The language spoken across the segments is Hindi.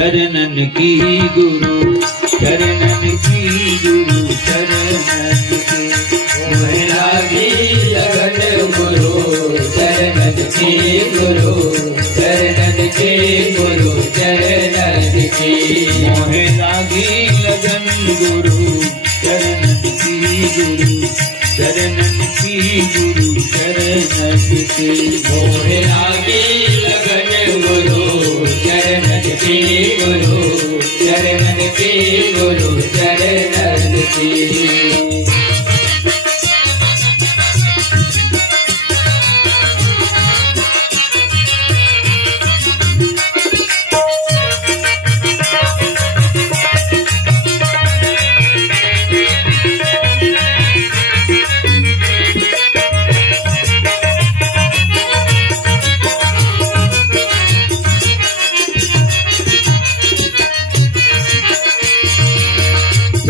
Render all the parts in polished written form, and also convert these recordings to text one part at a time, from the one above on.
चरणन की गुरु, चरणन की गुरु, चरणन की मोहे लागी लगन गुरु चरणन की गुरु चरणन की गुरु चरणन की मोहे लागी लगन गुरु, चरणन की गुरु, चरणन की गुरु, चरणन की मोहे लागी लगन गुरु चरणन की गुरु चरणन की गुरु चरणन की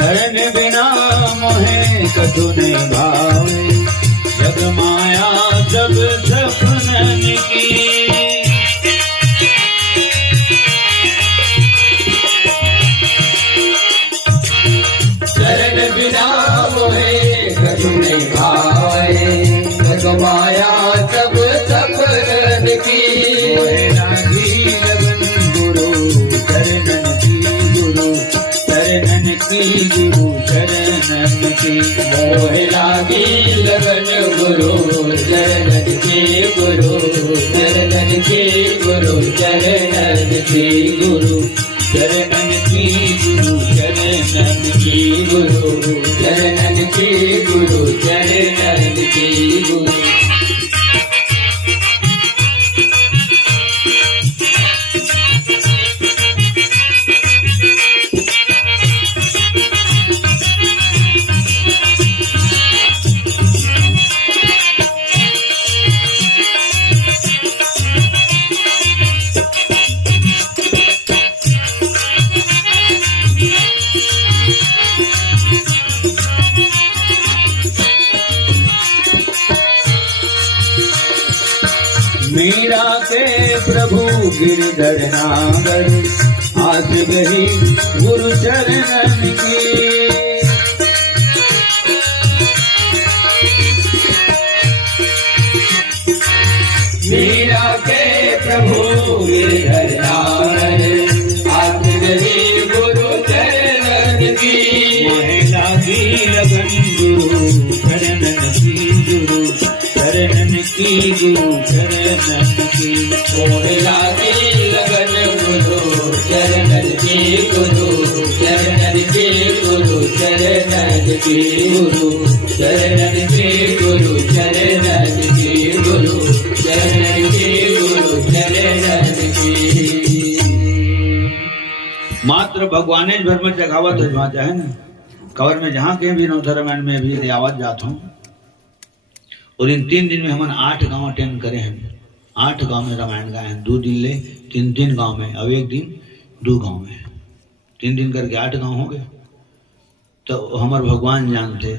चरण बिना मोहे कछु नहीं भावे, जग माया सब सपनन की चरण बिना मोहे कछु नहीं भाए जग माया सब सपनन की मोहे लागी लगन गुरु, चरणन की गुरु, चरणन की गुरु, चरणन की मोहे लागी लगन गुरु चरणन की गुरु चरणन की गुरु चरणन की गुरु चरणन की गुरु, चरणन की गुरु चरणन की गुरु चरणन की गुरु मीरा के प्रभु गिरधर नागर, आज गही गुरु चरणन की मीरा के प्रभु गिरधर नागर आज गही गुरु चरणन की मोहे लागी लगन गुरु, चरणन की गुरु, चरणन की गुरु, चरणन की मोहे लागी लगन गुरु चरणन की गुरु चरणन की गुरु चरणन की गुरु चरणन की गुरु चरणन की गुरु चरणन की गुरु चरणन की मात्र भगवाने भर में जगावत है वहाँ चाहे ना कवर में जहाँ के भी नौ रामायण में भी आवाज जाता हूँ। और इन 3 दिन में हमने 8 गांव अटेंड करे हैं, 8 गांव में रामायण गाए हैं। 2 दिन ले 3 गांव में, अब 1 दिन 2 गांव में, 3 दिन करके 8 गांव हो गए। तो हमारे भगवान जानते,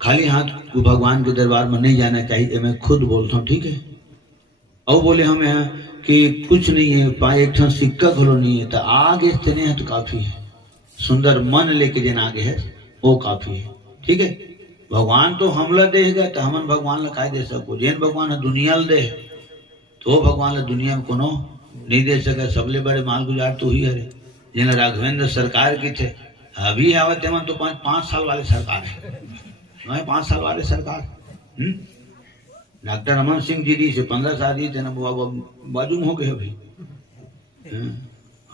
खाली हाथ को भगवान के दरबार में नहीं जाना चाहिए, मैं खुद बोलता हूँ, ठीक है। और बोले हम यहाँ कि कुछ नहीं है, पाए एक सिक्का खोलो नहीं है, तो आगे इतने हैं तो काफी है। सुंदर मन लेके जिन आगे है वो काफी है, ठीक है। भगवान तो हमला देगा तो हमन भगवान ला काय दे सको, जैन भगवान दुनिया ल दे तो भगवान ला दुनिया में कोनो नहीं दे सके। सबले बड़े माल गुजार तो ही है जिन राघवेंद्र सरकार की थे, अभी आवत मन तो 5 साल वाले सरकार है, 5 साल वाले सरकार। डॉक्टर रमन सिंह जी से 15 साल जी थे ना, बाजू में हो गए अभी,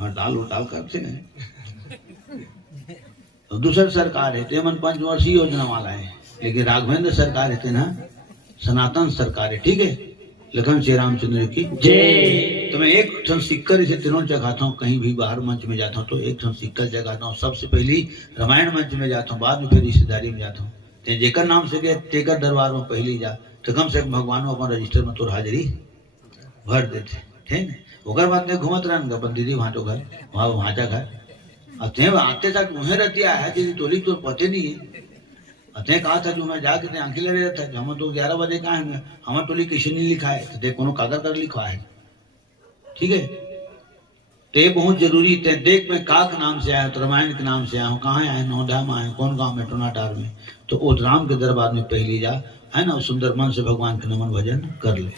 हड़ताल उड़ताल करते हैं। तो दूसरी सरकार है तो मन 5 वर्षीय योजना वाला है, लेकिन राघवेंद्र सरकार है ना सनातन सरकार है, ठीक है। लखन श्री रामचंद्र की जय। तो मैं एक क्षण सिक्कर इसे तीनों जगाता हूँ, कहीं भी बाहर मंच में जाता हूँ तो एक क्षण सिक्कर जगाता हूँ। सबसे पहली रामायण मंच में जाता हूँ, बाद में फिर रिश्तेदारी में जाता हूँ। जेकर नाम से गए तेकर दरबार में पहली जा तो कम से कम भगवान अपन रजिस्टर में तो हाजिरी भर देते, ठीक है। ओकर बाद में घूमत रहन अपन दीदी भाटो घर, वहाँ भाटा घर अते आते तक मुहे रहती है कि तोली तो पते नहीं है। अते कहा था जो मैं जाके आंखें ले रहा था, हम तो 11 बजे कहा है, हमारे टोली किसी ने लिखा है तो देख कोनो कागज कर लिखा है, ठीक है। ते बहुत जरूरी ते देख मैं का के नाम से आया तो रामायण के नाम से आया हूँ, कहाँ आए नौधा में आए कौन गांव में टोनाटार में, तो वो राम के दरबार में पहली जा है ना सुंदर मन से भगवान के नमन भजन कर ले।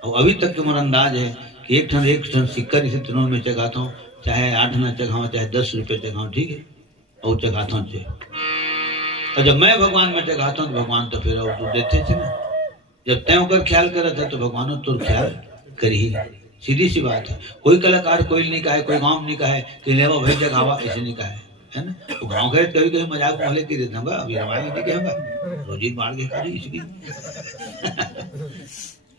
और अभी तक के मोर अंदाज है कि एक ठन सिक्का इसे तीनों में चगाता हूँ, चाहे 8 आना चगाऊँ चाहे 10 रुपये चगाऊँ, ठीक है, और चगाता हूँ चे। और जब मैं भगवान में चगाता हूँ तो भगवान तो फिर और तो देते थे ना, जब तय होकर ख्याल कर था तो भगवान तो ख्याल कर ही, सीधी सी बात है। कोई कलाकार कोई नहीं कहा है, कोई गाँव नहीं कहा है कि लेवा भाई जगावा, ऐसे नहीं कहा है ना। तो गाँव गए कभी कभी मजाक मोहल्ले की देता हूँ, अभी रामायण नहीं कहूँगा रोजी मार के करी इसकी।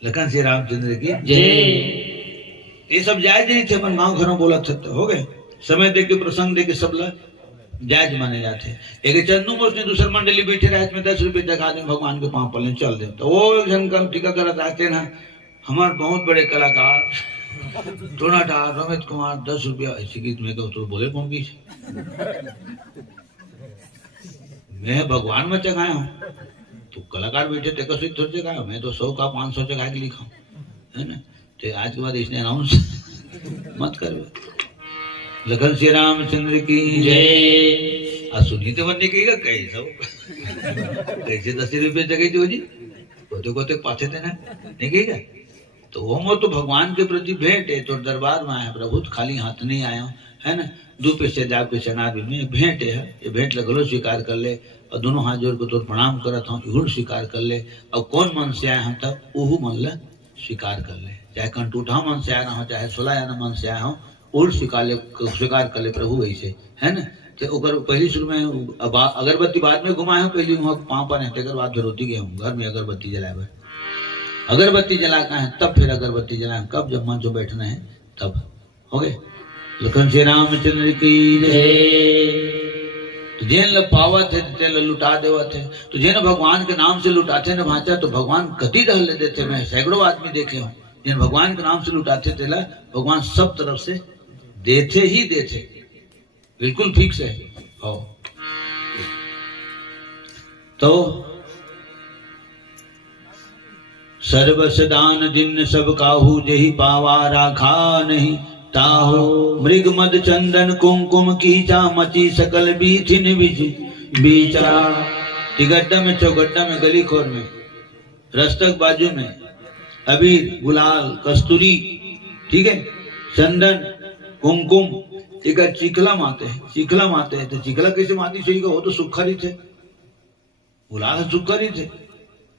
लखन श्री रामचंद्र की जय। ये सब जायज नहीं थे, अपन गाँव घरों बोला था हो गए, समय दे के प्रसंग दे के सब जायज माने जाते। एक चंदू मोस ने दूसर मंडली बैठे रहे में 10 रुपये जगा दे भगवान के पाँव पले चल दे, तो वो एक जन कम टीका करत आते ना, हमारे बहुत बड़े कलाकार टोनाटार रमेश कुमार 10 रुपया ऐसे गीत में तो बोले कौन की मैं भगवान में चगाया हूँ, तो कलाकार बैठे थे कसो थोड़े चगाया, मैं तो 100 का 500 चगा के लिखा हूँ, है ना। तो आज के बाद इसने अनाउंस मत कर। लखन श्री रामचंद्र की जय। सुनी तो बनने की कैसे कैसे 10 रुपये जगह थी जी, कोते कोते पाथे थे ना, नहीं कहेगा। तो वो मोर तो भगवान के प्रति भेंट है, तो दरबार में आया प्रभु, खाली हाथ नहीं आया हूँ, है ना। 2 पैसे जा पैसे ना में भेंट है, ये भेंट लगलो स्वीकार कर ले, और दोनों हाथ जोड़ को तो प्रणाम करत हूँ, इहुड़ स्वीकार कर ले। और कौन मन से आया हम तब उहू मन ला स्वीकार कर ले, चाहे कंटूठा मन से आया ना हो चाहे 16 आना मन से आया हूँ, उड़ स्वीकार कर ले प्रभु ऐसे, है ना। तो पहली शुरू में अगरबत्ती बाद में घुमाए हूँ, पहली वहाँ पाँव पर है, बाद धरोती गए हूँ घर में अगरबत्ती जलाए, अगरबत्ती जला का है तब फिर अगरबत्ती जलाए, कब जब मन जो बैठना है तब हो गए। लखन श्री रामचंद्र की जय। जेन ल पावत है तेन लुटा देवत है, तो जेन भगवान के नाम से लुटाते न भाचा तो भगवान कति ढल ले देते। मैं सैकड़ों आदमी देखे हूँ जिन भगवान के नाम से लुटाते तेला भगवान सब तरफ से देते ही देते, बिल्कुल फिक्स है। हो तो सर्वस दान दिन सब काहू, जही पावा राखा नहीं ताहो। मृग मद चंदन कुमकुम कीचा, मची सकल बीथिन बीचा। तिगड्डा में चौगड्डा में गली खोर में रस्तक बाजू में अबीर गुलाल कस्तूरी, ठीक है, चंदन कुमकुम, ठीक है, चिखला माते हैं, चिखला माते हैं। तो चिखला कैसे माती सही का, वो तो सुखरी थे, गुलाल सुखरी थे।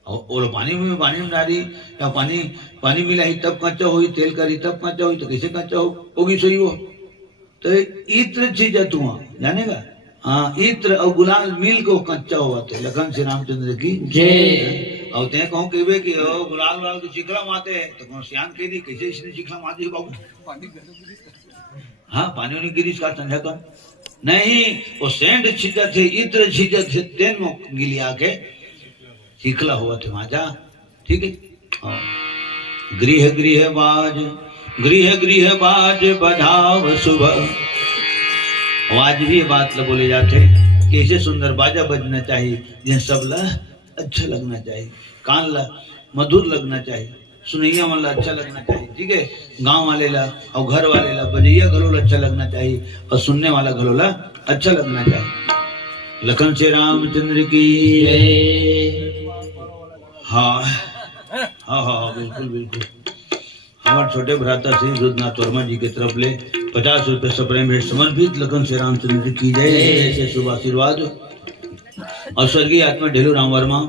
और पानी में डाली या पानी मिलाई तब कच्चा हुई, तेल करी तब कच्चा हुई, तो कैसे कच्चा होगी सही वो। तो इत्र चीज है तुम जानेगा, हाँ, इत्र और गुलाल मिल को कच्चा हुआ थे। लखन श्री रामचंद्र की जय। और ते कहूँ कहवे कि गुलाल वाल तो चिखला माते हैं, तो कौन सियान कह दी कैसे इसने चिखला माती बाबू, हाँ पानी वानी गिरी इसका समझा कौन नहीं। वो सेंट छिजा थे, इत्र छिजा थे, तेन में गिलिया के चिखला हुआ थे माजा, ठीक है। गृह गृह बाज बजाव सुबह। आज भी बात ला बोले जाते कैसे सुंदर बाजा बजना चाहिए, जिन सब ला अच्छा लगना चाहिए, कान ला मधुर लगना चाहिए, सुनैया मन ला अच्छा लगना चाहिए, ठीक है। गांव वाले ला और घर वाले ला बजैया घलों अच्छा लगना चाहिए, और सुनने वाला घलों ला अच्छा लगना चाहिए। लखन श्री रामचंद्र की हाँ हाँ हाँ बिल्कुल बिल्कुल। हमारे छोटे भ्राता श्री रुद्रनाथ वर्मा जी की तरफ ले 50 रुपए सप्रेम भेंट समर्पित। लखन श्री रामचंद्र की जय। ऐसे शुभ आशीर्वाद। और स्वर्गीय आत्मा ढेलू राम वर्मा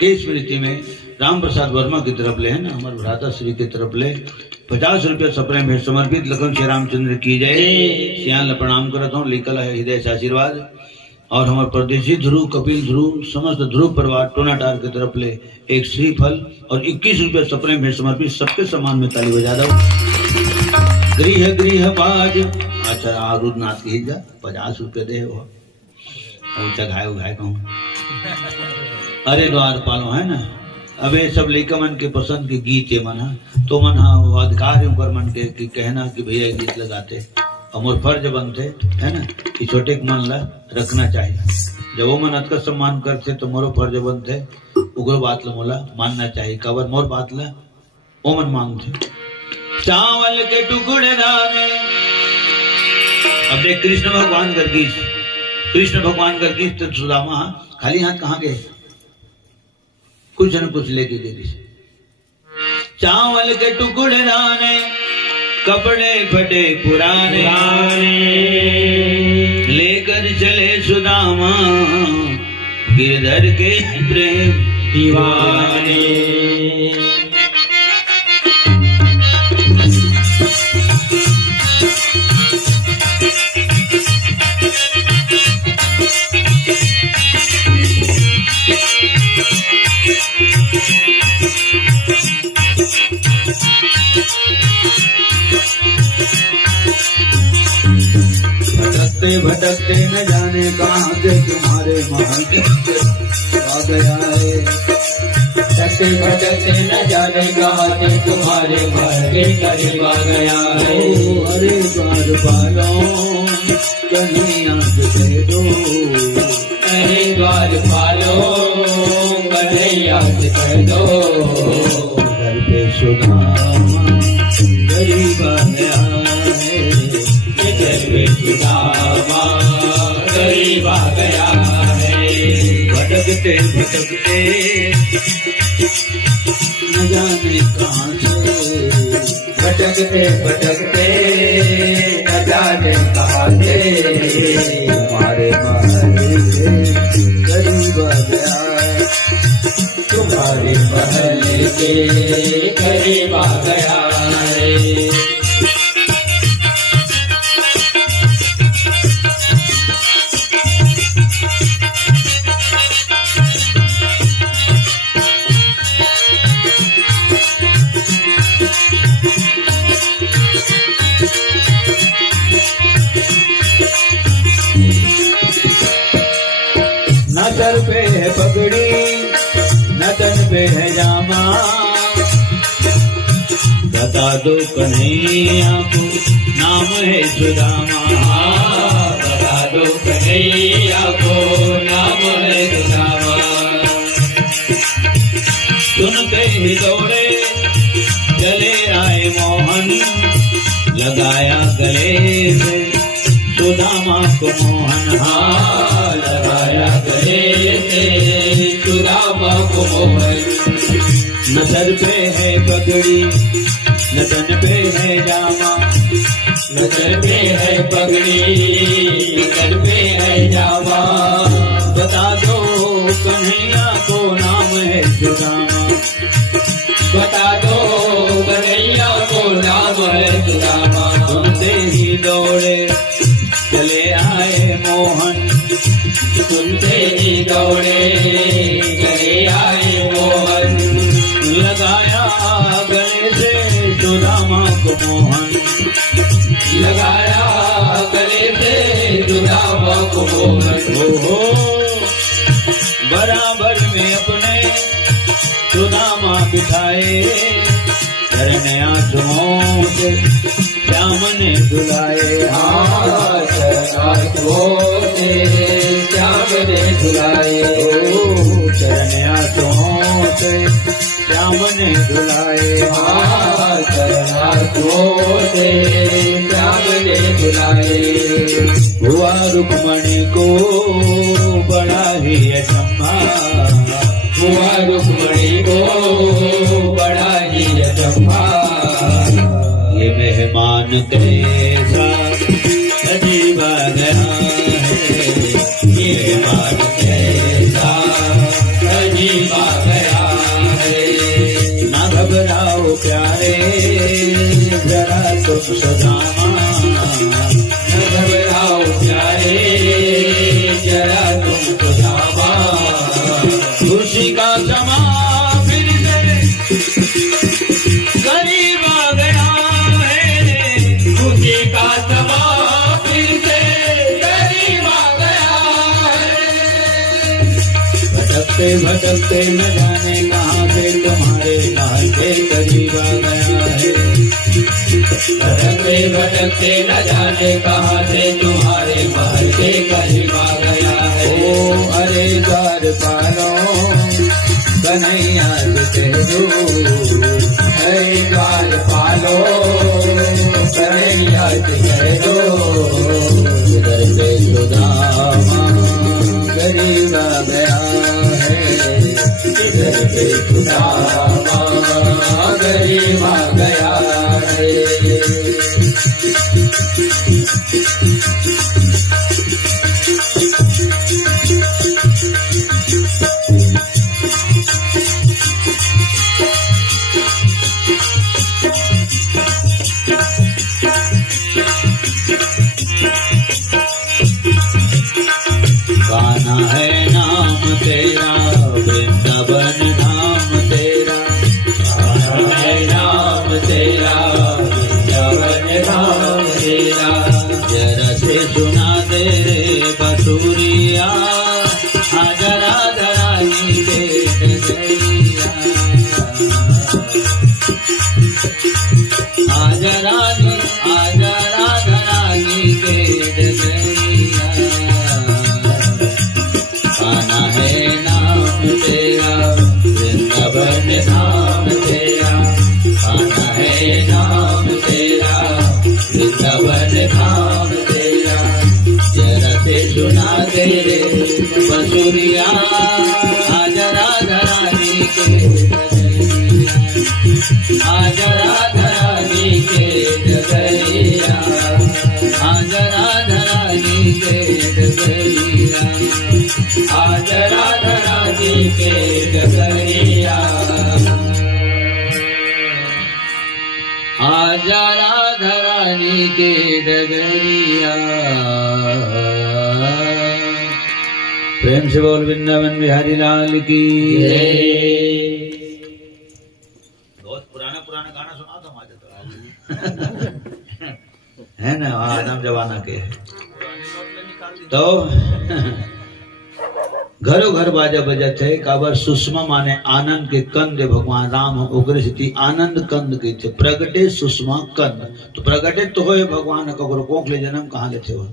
के स्मृति में राम प्रसाद वर्मा की तरफ ले, है ना, हमारे भ्राता श्री की तरफ ले 50 रुपये सप्रेम भेंट समर्पित। लखन श्री रामचंद्र की जय। सियान प्रणाम करता हूँ, लिखल है हृदय से आशीर्वाद। और हमारे परदेशी ध्रुव, कपिल ध्रुव, समस्त ध्रुव परिवार टोनाटार की तरफ ले एक श्रीफल और 21 रुपये सप्रेम भेंट समर्पित। सबके सम्मान में ताली बजा दो। गृह बाज, अच्छा रुद्रनाथ की 50 रुपये दे हो, और चघाए कहूँ, अरे द्वार पालो, है ना। अब ये सब लड़का मन के पसंद के गीत है मन, तो मन हाँ अधिकार है ऊपर मन के कि कहना कि भैया गीत लगाते, और मोर फर्ज बनते, है ना, कि छोटे के मन ला रखना चाहिए। जब वो मन अतका सम्मान करते तो मोरो फर्ज बनते उग्र बात ला मोला मानना चाहिए, कबर मोर बात ला वो मन मांगते। चावल के टुकड़े दाने। अब देख कृष्ण भगवान कर गीत, कृष्ण भगवान कर गीत तो सुदामा खाली हाथ कहाँ गए, कुछ न कुछ लेके गए। चावल के टुकड़े दाने, कपड़े फटे पुराने, लेकर चले सुदामा गिरधर के प्रेम दीवाने। भटकते भटकते न जाने कहाँ से तुम्हारे महल आ गया है। भटकते भटकते न जाने कहाँ से तुम्हारे महल के करीब आ गया है। अरे द्वार पालो कन्हैया से दो, अरे द्वार पालो कन्हैया से कह दो। घर पे सुदामा गरीब आ गया है। घर पे सुदामा गरीब आ गया है। भटकते भटकते न जाने कहाँ से, भटकते भटकते न जाने कहाँ से तुम्हारे महल से गरीब आ गया है। तुम्हारे महल के करीब आ गया है। न सर पे है पगड़ी न तन पे है जामा, बता दो कन्हैया को नाम है सुदामा। बता दो कन्हैया को नाम है सुदामा। सुनते ही दौड़े चले आए मोहन, लगाया गले से सुदामा को मोहन। लगाया गले से सुदामा को मोहन। न सर पे है पगड़ी न तन पे है जामा, न सर पे है पगड़ी तन पे है जामा। बता दो कन्हैया को नाम है सुदामा। बता दो कन्हैया को नाम है सुदामा। सुनते ही दौड़े चले आए मोहन, सुनते ही दौड़े चले आए मोहन। लगाया गले से सुदामा को मोहन। लगाया गले से सुदामा को मोहन। ओहो बराबर में अपने सुदामा बिठाए, नया आँखों से श्याम ने धुलाए। श्याम ने धुलाए। चरण आँखों से श्याम ने धुलाए। श्याम ने धुलाए। हुआ रुक्मणी को बड़ा ही अचंभा, हुआ रुक्मणी को बड़ा ही अचंभा। ये मेहमान कैसा अजीब आ गया है। ये मेहमान कैसा अजीब आ गया है। ना घबराओ प्यारे जरा तुम सुदामा, न घबराओ प्यारे जरा तुम सुदामा। खुशी का समा फिर से करीब आ गया है। खुशी का समा फिर से करीब आ गया है। भटकते भटकते न जाने कहाँ से तुम्हारे महल के करीब आ गया है। भटकते भटकते न जाने कहाँ से तुम्हारे महल के करीब आ गया है। ओ अरे द्वार पालो कन्हैया से दो, द्वार पालो रे सुदामा गरिमा गया रे। गाना है नाम तेरा वृंदावन धाम तेरा, गाना है नाम तेरा वृंदावन धाम तेरा। जरा से सुना दे रे बसुरिया, जरा धरानी के डगरिया, जरा धरानी के डगरिया। गाना है नाम तेरा वृंदावन धाम तेरा, गाना है नाम तेरा वृंदावन धाम तेरा। जरा से सुना दे रे बसुरिया, जरा धरानी के डगरिया, जरा धरानी के डगरिया, जरा धरानी के डगरिया, जरा धरानी के डगरिया। जरा धरानी के डगरिया। प्रेम से बोल वृंदावन बिहारी लाल की जय। बहुत पुराना गाना सुना था हमारे तो है ना, आदम जमाना के। तो घरो घर बाजा बजत है। काबर सुषमा माने आनंद के कंद भगवान राम हम ओकरे स्थिति आनंद कंद के थे। प्रगटे सुषमा कंद, तो प्रगटे तो होए भगवान ककरो कोखले जन्म कहाँ लेते हो।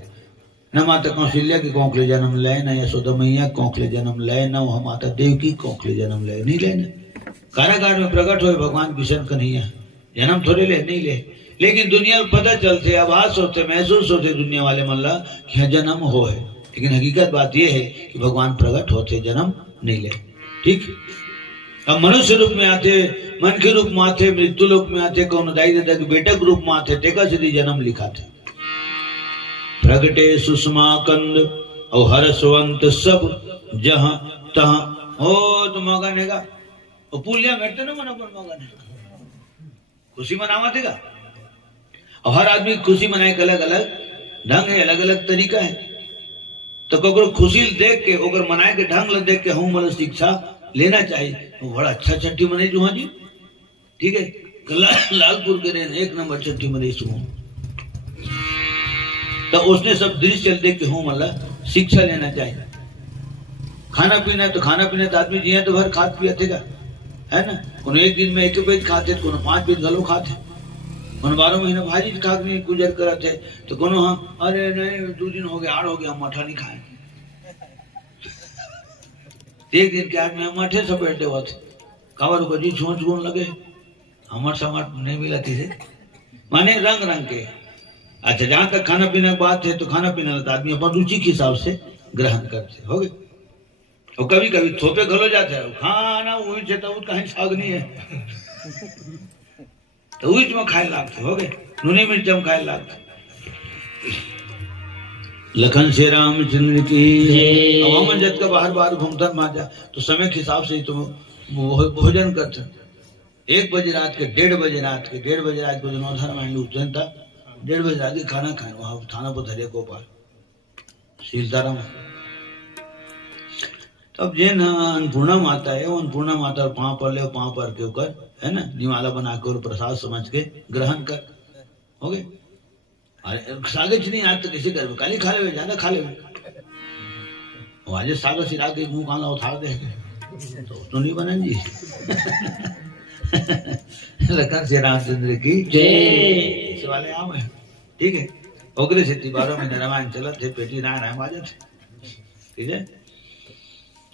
न माता कौशल्या की कोखले जन्म ले, न यशोदा मैया कोखले जन्म ले, न वह माता देवकी कोखले जन्म ले, नहीं लेना। कारागार में प्रकट हुए भगवान किशन कन्हैया, जन्म थोड़े ले नहीं ले, लेकिन दुनिया में पता चलते, आभास होते, महसूस होते दुनिया वाले मल्ला कि जन्म हो है। लेकिन हकीकत बात यह है कि भगवान प्रकट होते, जन्म नहीं ले। ठीक, अब मनुष्य रूप में आते, मन के रूप में आते, मृत्यु लोक में आते, कौन दाई देता कि बेटा के रूप में आते, टेका सीधी जन्म लिखा थे। प्रगटे सुषमा कंद और हरसवंत सब जहां तहां हो। तो मगन है और पुलिया बैठते ना मना पर मगन है, खुशी मनावा देगा। और हर आदमी खुशी मनाए का अलग अलग ढंग है, अलग अलग तरीका है। तो ककरो खुशी देख के ओकर मनाए के ढंग ल देख के हम मतलब शिक्षा लेना चाहिए। तो बड़ा अच्छा छठी मनाई जुहा जी, ठीक है। लालपुर के रहने 1 नंबर छठी मनाई सुहा। तो उसने सब दृश्य देख के हूँ मतलब शिक्षा लेना चाहिए। खाना पीना तो आदमी जिया तो भर खाद पिया थे है ना। कोनो एक दिन में 1 पेज खाते, कोनो 5 पेज गलो खाते, कोनो 12 महीना भाजी खाक नहीं गुजर करते। तो कोनो हाँ अरे नहीं 2 दिन हो गया, 8 हो गया, हम मठा नहीं खाए। एक दिन के आदमी हम मठे सब बैठे हुआ थे, कावर को जी छोंच गुण लगे, हमार समाट नहीं मिला थी से माने रंग रंग के। अच्छा, जहां तक खाना पीना की बात है तो खाना पीना तो आदमी अपन रुचि के हिसाब से ग्रहण करते हो गए। और कभी कभी थोपे घलो जाते है खाना वही से तो कहीं साग नहीं है तो वही में खाए लागते हो गए, नूने मिर्च में खाए लागते। लखन से रामचंद्र की अब जत का बाहर बाहर घूमता माजा तो समय के हिसाब से ही तुम भोजन करते। 1 बजे रात के 1:30 बजे रात के 1:30 बजे रात को नौधर माइंड उठते था, 1:30 बजे रात के खाना खाए वहां थाना पर धरे गोपाल सीलतारा में। तब जे न अन्नपूर्णा माता है, वो अन्नपूर्णा माता और पाँव पर ले, पाँव पर के ऊपर है ना निवाला बना के और प्रसाद समझ के ग्रहण कर हो गए। अरे सागच नहीं आज तो किसी कर काली खा ले, ज्यादा खा ले। आज सागर सिरा के मुंह काला उठार दे तो नहीं बना जी। लखन से रामचंद्र की जय वाले आम है, ठीक है। ओकरे से 12 महीने रामायण चलत थे, पेटी राय बाजत, ठीक है।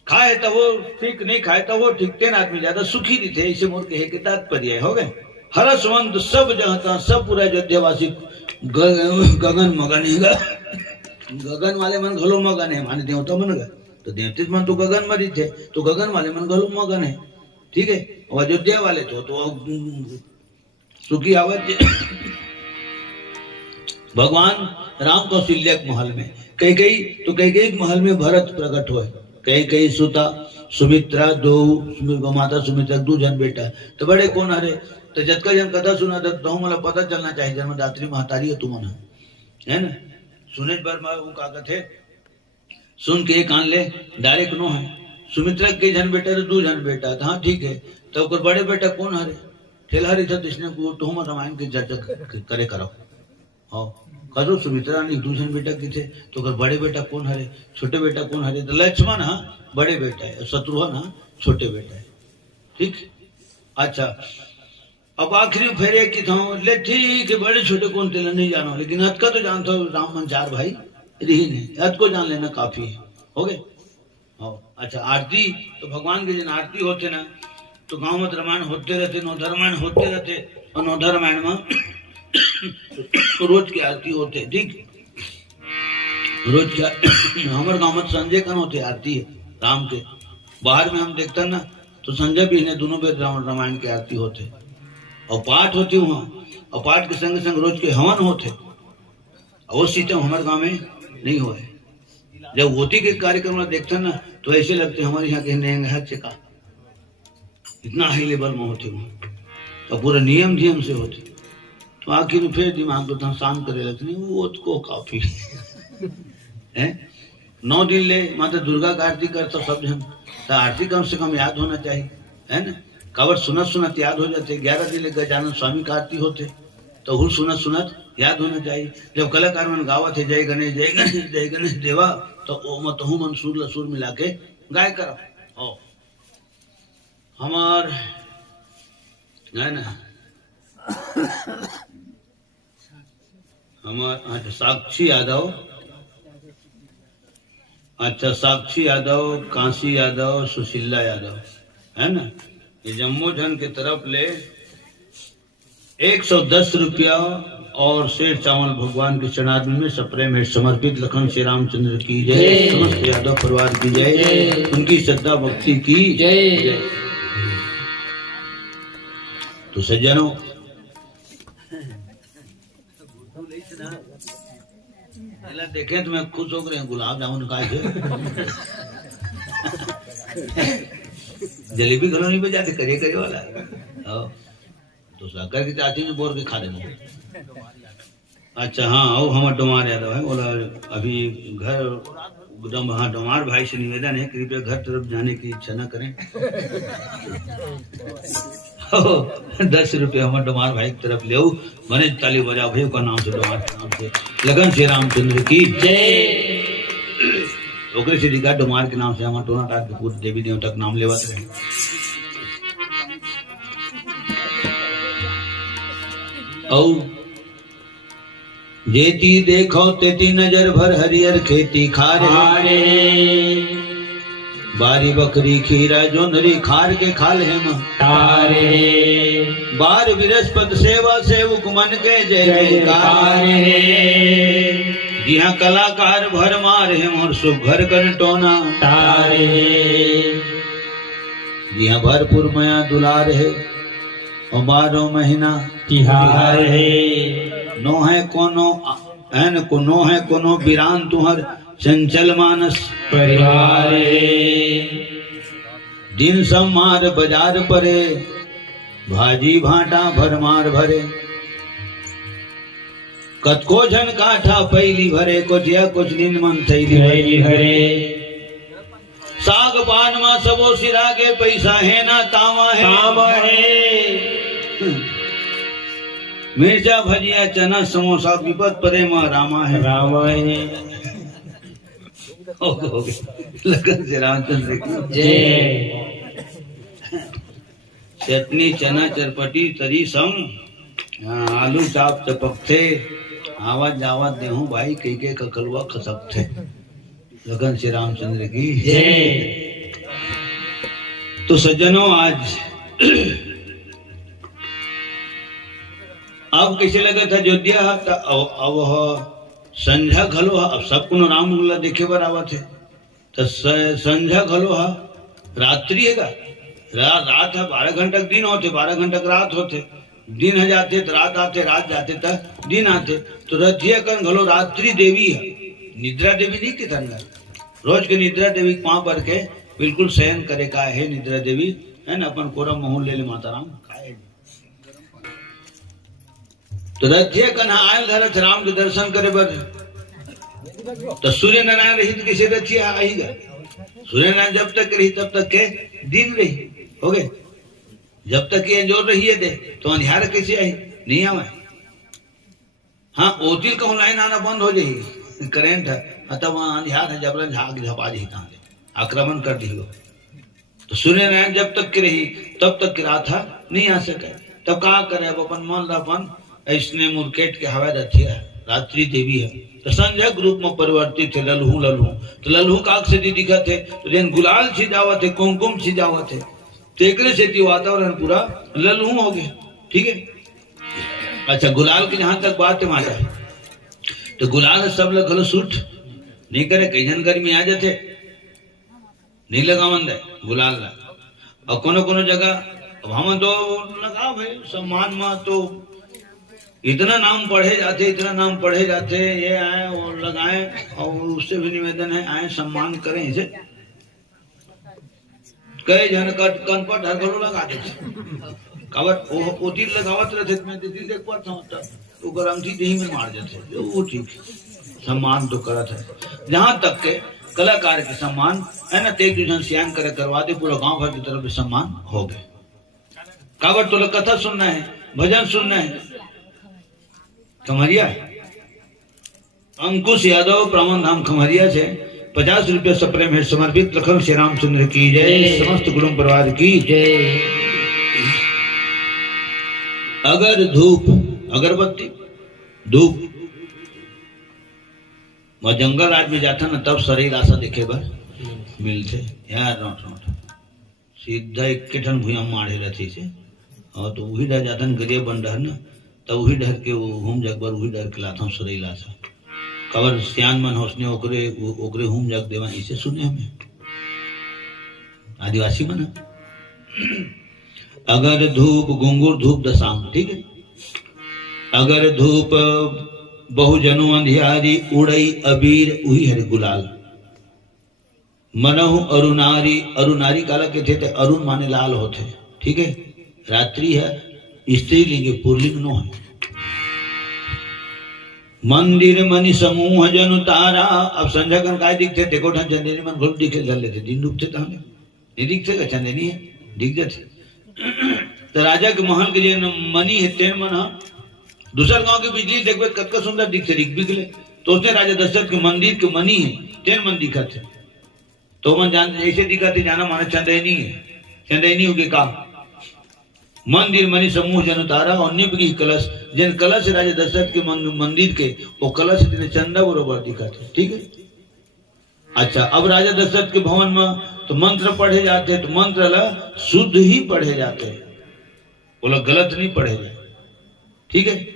खाए तो वो ठीक, नहीं खाए तो वो ठीक। 3 आदमी ज्यादा सुखी नहीं थे, इसे मोर के तात्पर्य हो गए। हरसवंत सब जहाँ सब पूरा अयोध्यावासी गगन मगन ही गगन वाले मन घलो मगन है, माने देवता मन गए तो देवते मन तो गगन मरी थे, तो गगन वाले मन घलो मगन है। ठीक है। और अयोध्या वाले तो सुखी आवत भगवान राम कौशल्या के महल में, कई महल में भरत प्रकट हुए, कई सुता सुमित्रा दो, माता सुमित्रा 2 जन बेटा। तो बड़े कौन हरे तो जतका जन कथा सुना तो मला पता चलना चाहिए जन्मदात्री महतारी है तुमने, है ना। सुनेश वर्मा वो का कथे सुन के कान ले डायरेक्ट नो है। सुमित्रा के जन बेटा तो 2 जन बेटा था, हाँ ठीक है। तो बड़े बेटा कौन हरे ठेलहारी था कृष्ण को तुम रामायण की चर्चा करे करो। हाँ करो सुमित्रा ने 2 जन बेटा की थे, तो बड़े बेटा कौन हरे, छोटे बेटा कौन हरे, तो लक्ष्मण हाँ बड़े बेटा है, शत्रुघ्न हाँ छोटे बेटा है, ठीक। अच्छा अब आखिरी फेरे की था ले ठीक है, बड़े छोटे कौन थे नहीं जानो, लेकिन हद का तो जानता हो राम मन 4 भाई रही नहीं, हद को जान लेना काफी है, हो गए। अच्छा आरती तो भगवान के जन आरती होते ना तो गांव में रामायण होते रहते, नौधरामायण होते रहते, और नौधरामायण में रोज की आरती होते, ठीक। रोज क्या हमारे गांव में संजय कन होते आरती है राम के, बाहर में हम देखते ना तो संजय भी इन्हें दोनों बेर रामायण की आरती होते, और पाठ होती वहाँ, और पाठ के संग संग रोज के हवन होते। वो सिस्टम हमारे गांव में नहीं हुआ है। जब होती के कार्यक्रम देखते ना तो ऐसे लगते हमारे यहाँ के का इतना हाई लेवल में होते वहाँ, तो पूरा नियम से होते। तो आखिर में फिर दिमाग को शांत करे लगते नहीं वो को काफी है। 9 दिन ले माता दुर्गा का आरती करता सब जन, तो आरती कम से कम याद होना चाहिए, है ना। कावर सुनत याद हो जाते। 11 दिन ले गजानन स्वामी का आरती होते, तो हुर सुनत याद होना चाहिए। जब कलाकार मन गावत है जय गणेश जय गणेश जय गणेश देवा, तो ओ मत हूँ मन सुर लसुर मिला के गाय करो। हमार है ना अच्छा साक्षी यादव, अच्छा साक्षी यादव, कांसी यादव, सुशीला यादव, है ना। ये जम्मू जन के तरफ ले 110 रुपया और शेर चावल भगवान के चरणारविंद में सप्रेम समर्पित। लखन श्री रामचंद्र की जय, समस्त यादव परिवार की जय, उनकी श्रद्धा भक्ति की जय। तो सज्जनों देखें तो मैं खुश हो गए, गुलाब जामुन खाए थे जलेबी कलोनी पे जाते करे वाला तो साकर की चाची ने बोर के खा देना। अच्छा हाँ वो हमारे डोमार यादव है, बोला अभी घर हाँ डोमार भाई से निवेदन है कृपया घर तरफ जाने की इच्छा न करें। 10 रुपये हमारे डोमार भाई की तरफ ले मैंने ताली बजा भाई का नाम से डोमार के नाम से लगन श्री रामचंद्र की जय। ओकरे से दिखा डोमार के नाम से हमारे टोना टाट के पूरे देवी देवता का नाम लेवत रहे। जेती देखो तेती नजर भर हरियर खेती खारे, बारी बकरी खीरा जोंधरी खार के खाल है तारे, बार बृहस्पति सेवा सेवक मन के जय जयकार। यहाँ कलाकार भर मार है और सुघर कर टोना तारे, यहाँ भरपूर मया दुलार है और 12 महीना तिहार है। नो है कोनो बिरान तुहर चंचल मानस परिवार, दिन समार बाजार परे भाजी भाटा भरमार भरे, कतको झन काठा पैली भरे कोठिया कुछ दिन मन थैली भरे, साग पान मा सबो सिरा के पैसा है ना तावा है, मिर्चा भजिया चना समोसा विपद परे माँ रामा है लगन से रामचंद्र की जय। चटनी चना चरपटी तरी सम आलू चाप चपक थे, आवाज जावत देहूं भाई के ककलवा खसक थे। लगन श्री रामचंद्र की जय। तो सज्जनों आज अब कैसे लगा था अयोध्या अब संझा घलो अब सबको राम मंगला देखे बर आवा थे तो संझा घलो रात्रि हैगा रात है 12 घंटे दिन होते, 12 घंटे रात होते, दिन है जाते तो रात आते, रात जाते तक दिन आते। तो रथिया कर घलो रात्रि देवी है, निद्रा देवी नहीं के अंदर रोज के निद्रा देवी पाँव पर के बिल्कुल शयन करे का है निद्रा देवी है ना। अपन कोरम मोहन ले माता राम खाए। तो रथिया कन आयल धरत राम के दर्शन करे बर। तो सूर्य नारायण रही तो किसी रथिया आई गए। सूर्य नारायण जब तक रही तब तक के दिन रही हो गए, जब तक ये जोर रही है दे तो अंधियार कैसे आई नहीं आवे। हाँ ओतिल कहूँ लाइन आना बंद हो जाएगी, करेंट है तब वहां अंधियार है, जबरन झाग झपा दी आक्रमण कर दी। तो सूर्य नारायण जब तक की रही तब तक की रात था नहीं आ सके। तब कहा करे अपन मन अपन ऐसने मुरकेट के हवा रथी है, रात्रि देवी है। तो संजय रूप में परिवर्तित थे लल्हू लल्हू। तो लल्हू काक से दिखा थे तो जैन गुलाल छिजावत थे, कुमकुम छिजावत थे, तेकरे से वातावरण पूरा लल्हू हो गया। ठीक है। अच्छा गुलाल की जहां तक बात है माता, तो गुलाल सब लोग घलो सूट नहीं करे, कई जन गर्मी आ जाते नहीं लगावन दे गुलाल ला। और कोनो कोनो जगह हम तो लगा भाई सम्मान में तो इतना नाम पढ़े जाते, इतना नाम पढ़े जाते, ये आए और लगाए। और उससे भी निवेदन है आए सम्मान करें इसे। कई जन कन पर हर घरो लगा देते कावत वो तीर लगावत रहते। मैं दीदी देख पाता हूँ तो गरम थी दही में मार जाते, वो ठीक सम्मान तो करत है। जहां तक के कलाकार के सम्मान है ना, तेज जन श्याम करे करवा दे, पूरा गांव भर की तरफ सम्मान हो गए। कावत तो कथा सुनना है, भजन सुनना है। खमरिया अंकुश यादव प्रमन धाम खमरिया से 50 रुपये सप्रेम है समर्पित। लखन श्री रामचंद्र की जय, समस्त कुटुंब परिवार की जय। अगर धूप अगरबत्ती धूप वह जंगल राज में जाता ना तब शरीर आशा देखे बर मिलते यार नोट सीधा एक ठन भूया मारे रहती से। और तो वही डर जाता गरीब बन रहा ना, तब वही डर के वो हम जग बर वही डर के लाता हूँ शरीर आशा कवर सियान मन होसने ओकरे हुम जग देवा इसे सुने हमें आदिवासी मन। अगर धूप घुंगुर धूप दशाम ठीक है। अगर धूप बहुजनु अंधियारी उड़ई अबीर उही हरि गुलाल। मनहु अरुणारी, अरुणारी काला के थे अरुण माने लाल होते ठीक है। रात्रि है स्त्रीलिंग पुरलिंग नो है। मंदिर मणि समूह जनु तारा। अब संध्या कन काय दिखते देखो ठन चंदेनी मन घुल दिखे जल लेते दिन डूबते तो हमें नहीं दिखते का चंदेनी है दिख जाते। तो राजा के महल के लिए मणि है तेन मन दूसर गांव की बिजली देखबे कतका सुंदर दिखते दिख बिगले। तो उसने राजा दशरथ के मंदिर के मणि है तेन मन दिखा थे। तो मन जान ऐसे दिखा थे जाना माना चंदेनी है, चंदेनी हो गए का मंदिर मणि समूह जन तारा। और निप की कलश जिन कलश राजा दशरथ के मंदिर के वो कलश दिन चंदा बरोबर दिखा थे ठीक है। अच्छा अब राजा दशरथ के भवन में तो मंत्र पढ़े जाते, तो मंत्र ला शुद्ध ही पढ़े जाते, वो लोग गलत नहीं पढ़े जाए ठीक है।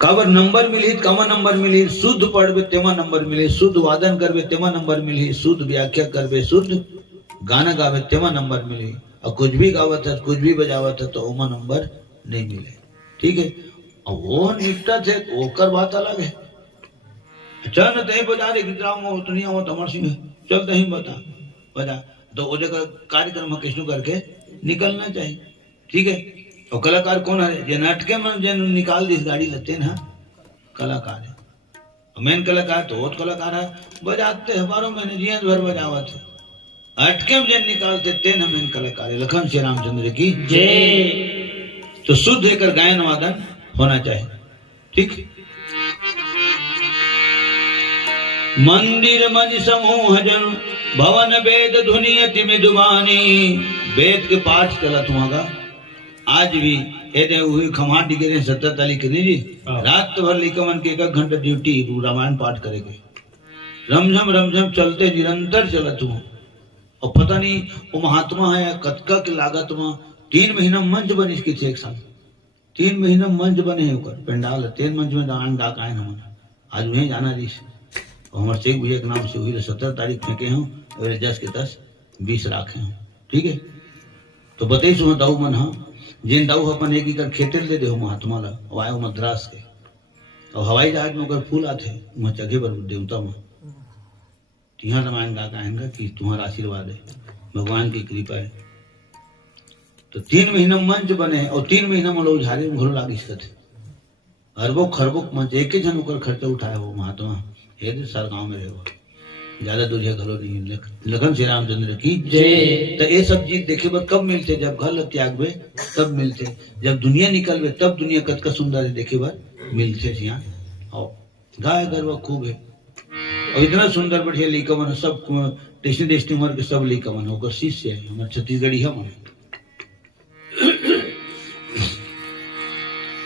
काबर नंबर मिली कमा नंबर मिली, शुद्ध पढ़बे तेमा नंबर मिली, शुद्ध वादन करबे तेमा नंबर मिली, शुद्ध व्याख्या करबे शुद्ध गाना गावे तेमा नंबर मिली। और कुछ भी गावत है कुछ भी बजावत है तो ओमा नंबर नहीं मिले ठीक है। और वो निपटा थे तो ओकर बात अलग है। चल तही बजा रे गिटार तो नहीं आवत अमर सिंह चल तही बजा तो वो जगह कार्यक्रम किसनु करके निकलना चाहिए ठीक है। और कलाकार कौन है जे नाटके में जन निकाल दी गाड़ी लेते ना कलाकार है। मेन कलाकार तो बहुत कलाकार है बजाते हैं 12 महीने जिया भर बजावत है। अटके में जन निकालते तेन मेन कलाकार है। लखन श्री रामचंद्र की जय। तो शुद्ध होकर गायन वादन होना चाहिए ठीक। मंदिर मणि समूह जन भवन वेद धुनि अति मृदुवानी। वेद के पाठ चलत हुआ आज भी ये हुई खमाट डिगे 70 तारीख के नहीं जी रात भर लिखवन के 1 घंटा ड्यूटी रामायण पाठ करेंगे। रमझम चलते निरंतर चलत हुआ। और पता नहीं वो महात्मा है कतका की लागत में 3 महीना मंच बनी इसकी थे एक साल 3 महीना मंच बने होकर पंडाल 3 मंच में गान गा आए हम आज वहीं जाना रही हमारे शेख भैया के नाम से हुई 17 तारीख में के हूँ 10 के 10 20 राखे हैं, ठीक है। तो बताइए सुहा दाऊ मन हाँ जिन दाऊ अपन एक कर खेते दे दे महात्मा ला आयो मद्रास के और हवाई जहाज में अगर फूल आते वहाँ जगह पर देवता में तिहा रामायण का कहेंगे कि तुम्हारा आशीर्वाद है, भगवान की कृपा है। तो 3 महीना मंच बने और 3 महीना में लोग झाड़ी में घोर लागी थे, अरबों खरबों मंच एक ही जन होकर खर्चा उठाया हो महात्मा ये सर गाँव में रहो ज्यादा दूर है घरों नहीं। लखन श्री रामचंद्र की जय। तो ये सब चीज देखे बर कब मिलते जब घर त्यागवे तब मिलते, जब दुनिया निकलवे तब दुनिया कतका सुंदर है देखे बर मिलते यहाँ। और गाय गरवा खूब है और इतना सुंदर बढ़िया लिखा मन सब टेस्टी उम्र के सब लिखा मन होकर शिष्य है हमारे छत्तीसगढ़ी है मन।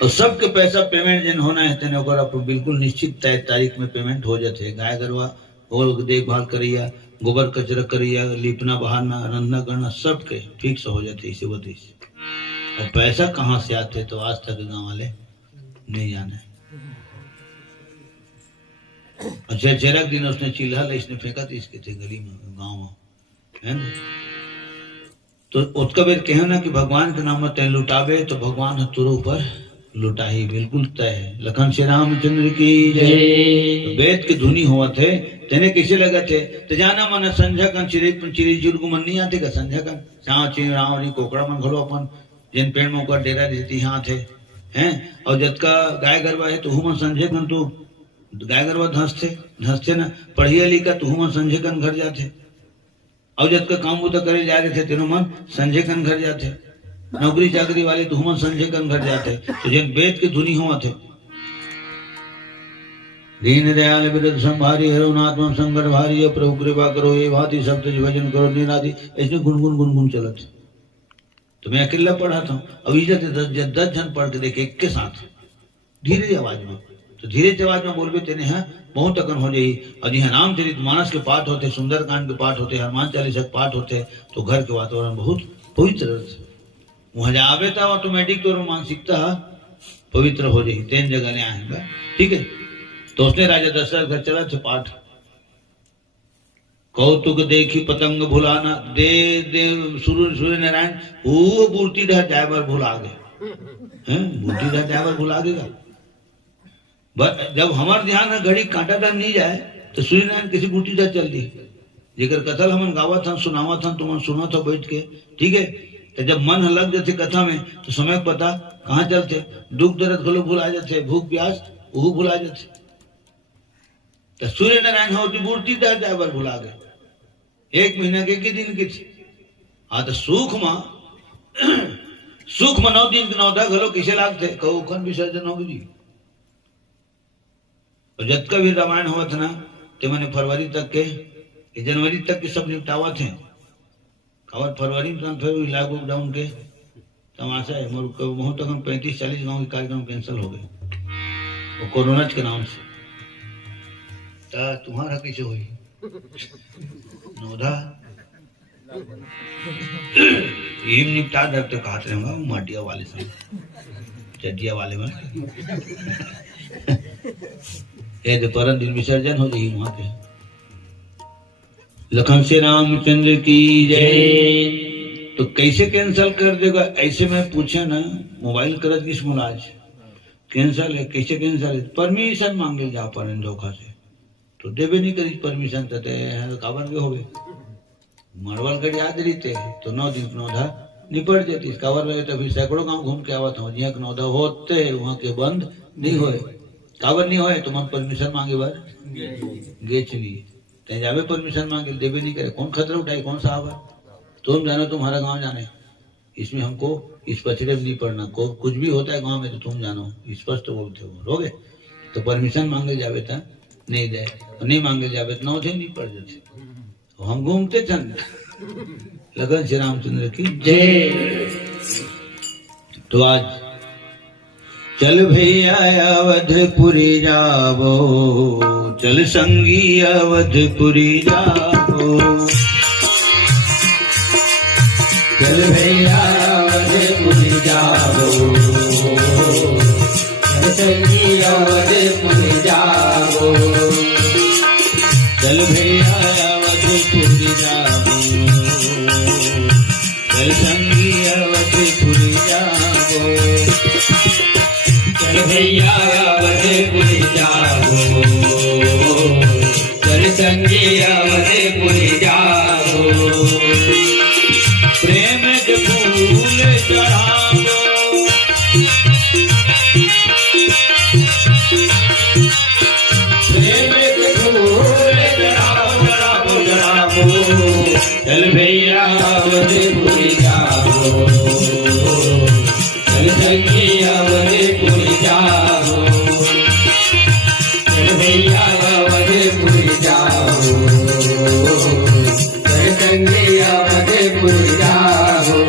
और सबके पैसा पेमेंट जिन होना है तेने ओकर बिल्कुल निश्चित तय तारीख में पेमेंट हो जाते। गाय गरवा और देखभाल करिया गोबर कचरा करिया लिपना बहाना रंधना करना सबके फिक्स हो जाते इसे बता। और पैसा कहाँ से आते तो आज तक गांव वाले नहीं जाने। अच्छा चेरक दिन उसने चिल्हा इसने फेंका था इसके थे गली में गाँव में है ना। तो उसका बेर कहे ना कि भगवान के नाम में तय लुटावे तो भगवान तुरो ऊपर लुटा ही बिल्कुल तय है। लखन श्री रामचंद्र की जय। तो वेद के धुनी हुआ थे तेने कैसे लगा थे तो जाना मन संझा कन चिरी जुर्ग मन नहीं आते का संझा कन चाव चिरी रावणी कोकड़ा मन घलो अपन जिन पेड़ में ऊपर डेरा देती यहाँ थे हैं। और जब का गाय गरबा है तो हुमन संझे कन तो गाय गरबा धंसते ना पढ़िया लिखा तो हुमन संझे कन घर जाते। और जब का काम वो तो करे जा रहे थे तेनो मन संझे कन घर जाते। नौकरी चाकरी वाले तो हुमन संझे कन घर जाते। तो जिन वेद के धुनी हुआ थे दीन दयाल विरत संभारी हरो नात्म संकट भारी प्रभु कृपा करो ये भांति शब्द भजन करो निरादि ऐसे गुनगुन चलत। तो मैं अकेला पढ़ा था अब इज्जत 10 जन पढ़ के देखे एक के साथ धीरे आवाज में। तो धीरे आवाज में बोलबे तेने हैं बहुत अकन हो जाई। और जी रामचरित मानस के पाठ होते सुंदरकांड के पाठ होते हनुमान चालीसा के पाठ होते तो घर के वातावरण बहुत पवित्र वहां जावे था ऑटोमेटिक तो मानसिकता पवित्र हो जाए 3 जगह ले आएगा, ठीक है। तो उसने राजा दशरथ घर चला थे पाठ कौतुक देखी पतंग भुलाना दे दे सूर्य नारायण वो मूर्ति ढह जाए भुला गए हैं मूर्ति ढह जाए भुला देगा। जब हमारे ध्यान है घड़ी कांटा डाल नहीं जाए तो सूर्य नारायण किसी मूर्ति ढह चल दी जेकर कथल हमन गावा था सुनावा था तुम सुना था बैठ के, ठीक है। तो जब मन लग जाते कथा में तो समय पता कहाँ चलते दुख दर्द घलो भुला जाते भूख प्यास वो भुला जाते। तो सूर्य नारायण होती मूर्ति डर जाए बार भुला गए 1 महीना के दिन की थी। हाँ तो सुख में 9 दिन के 9 घलो किसे लागते कहो खन विसर्जन होगी जी। और जब का भी रामायण हुआ था ना तो मैंने फरवरी तक के जनवरी तक के सब निपटावा थे और फरवरी में फिर लॉकडाउन के तमाशा है मोर तक 35-40 गाँव के कार्यक्रम कैंसिल हो गए वो कोरोना के नाम से। तुम्हारा कैसे हुई नौधा ये निपटा डरते कहते रहूंगा माटिया वाले से चटिया वाले में ये तो परम दिन विसर्जन हो जाए वहां पे। लखन श्री रामचंद्र की जय। तो कैसे कैंसल कर देगा ऐसे में पूछे ना मोबाइल करत किस मुलाज कैंसल है कैसे कैंसल है परमिशन मांगे जा पर धोखा से तो देवे नहीं करी परमिशन तते काबर के होवे मरवल कर याद रहते तो 9 दिन 9 निपट जाती काबर रहे तो फिर सैकड़ों गांव घूम के आवत हूँ जिया 9 होते वहां के बंद नहीं होए काबर नहीं होए तो मन परमिशन मांगे बार गे चलिए ते जावे परमिशन मांगे देवे नहीं करे कौन खतरा उठाए कौन सा आवा तुम जानो तुम्हारा गाँव जाने इसमें हमको इस पचड़े में नहीं पड़ना कुछ भी होता है गाँव में तो तुम जानो स्पष्ट बोलते हो रोगे तो परमिशन मांगे जावे था नहीं जाए नहीं मांगे जावे तो 9 दिन नहीं पड़ जाते तो हम घूमते चंद लगन श्री रामचंद्र की जय। तो आज चल भैया अवधपुरी जावो चल संगी अवधपुरी जावो चल भैया अवधपुरी जावो चल संगी अवधपुरी जावो चल भैया अवधपुरी जावो अवधपुरी जाओ, चल संगी अवधपुरी जाओ, चल भैया अवधपुरी जाओ, चल संगी अवधपुरी जाओ।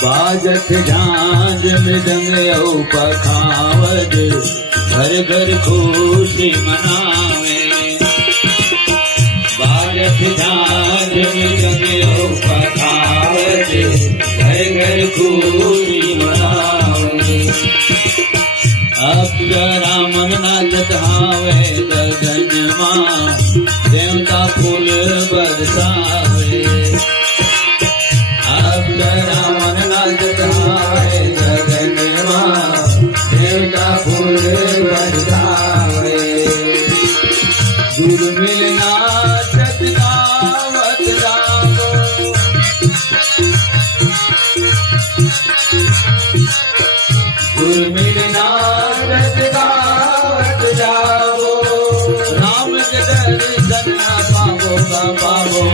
बाजत झांझ मृदंग औ पखावज, घर घर खुशी मनावे। बाजत झांझ मृदंग औ पखावज, घर घर खुशी मनावे। अप्सरा मन नाचत हावे गगन मां, देवता फूल बरसावे। अप्सरा मन नाचत हावे गगन मां, देवता फूल बरसावे। दुर्मिल नाचत गावत जाओ, दुर्मिल नाचत गावत जाओ। राम के दर्शन पावो पावो,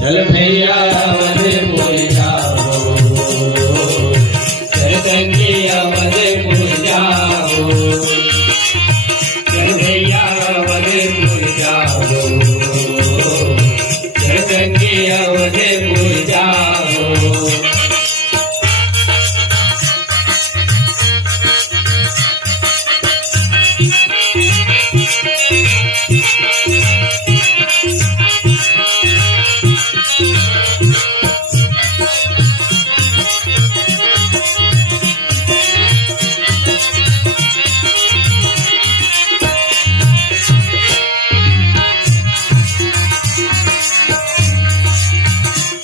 चल भैया अवधपुरी जाओ, चल संगी अवधपुरी जाओ, चल भैया अवधपुरी जाओ, चल संगी अवधपुरी जाओ।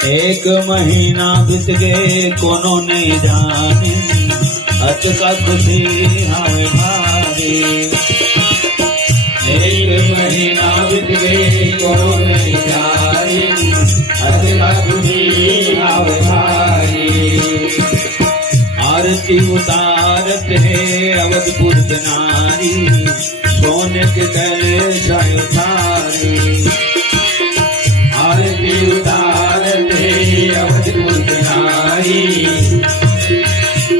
एक महीना बीत गए कोनो नहीं जाने, हत का खुशी हमें भारी। एक महीना बीत गए कोनो नहीं जाने, हत का खुशी हमें भारी। आरती उतारत है अवधपुर के नारी, सोने के कलश उतारी। आरती उतारत है अवधपुर की नारी,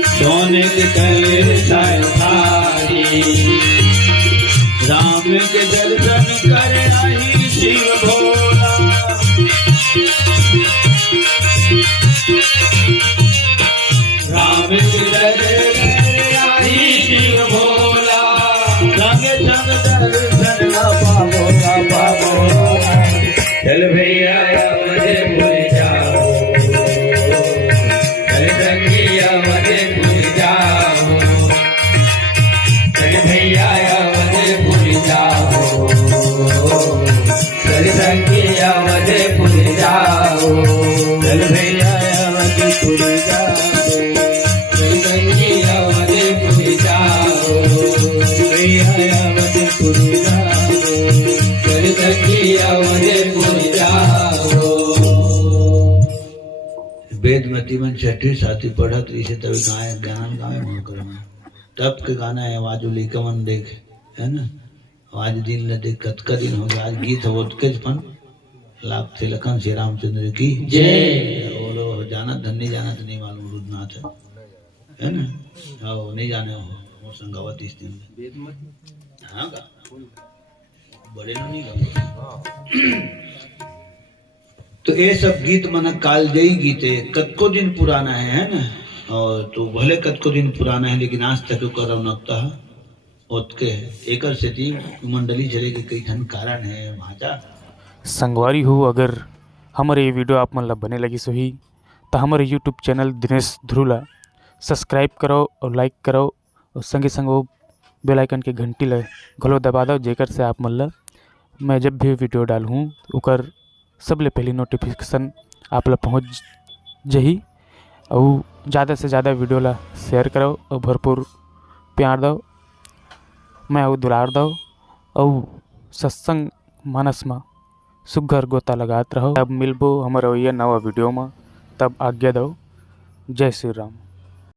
सोने के कलश उतारी। राम के दर्शन कर आई शिव भोला, राम के दर्शन कर आई शिव भोला। संग संग दर्शन पावो पावो, चल भैया अवधपुरी जाओ, चल संगी अवधपुरी जाओ, चल भैया अवधपुरी जाओ, चल संगी अवधपुरी जाओ, चल भैया अवधपुरी जाओ, चल संगी अवधपुरी जाओ, भैया अवधपुरी जाओ, चल संगी अवधपुरी जाओ। वेदमती मन छठी साथी पढ़त इसे तभी गाय ज्ञान गावे मन कर में तब के गाना है आवाज उली कमन देख, है ना। आज दिन न देख कतका दिन हो गया, आज गीत हो के पन लाभ से लखन श्री रामचंद्र की जय। बोलो जाना धन्य जाना तो नहीं मालूम रुद्रनाथ है ना, हाँ नहीं जाने हो संगावत इस दिन हाँ गा बड़े नहीं गा। तो ये सब गीत मन कालजयी गीत है, कतको दिन पुराना है ना। और तो भले कतको दिन पुराना है लेकिन आज तक ओकर रौनकता ओतके एकर सेती मंडली चले के कई ठन कारण है भाजा संगवारी हो। अगर हमारे ये वीडियो आप मन ला बने लगी सही तो हमारे यूट्यूब चैनल दिनेश ध्रुला सब्सक्राइब करो और लाइक करो और संगे संग वो बेल आइकन के घंटी ल घलो दबा दो, जेकर से आप मन ला मैं जब भी वीडियो डालूँ ओकर सबले पहले नोटिफिकेशन आप ला पहुँच जही। और ज़्यादा से ज़्यादा वीडियो ला शेयर करो और भरपूर प्यार दो, मैं वो दुलार दो और सत्संग मानस में सुघर गोता लगात रहो। तब मिलबो हमारे ये नवा वीडियो में, तब आज्ञा दो। जय श्री राम।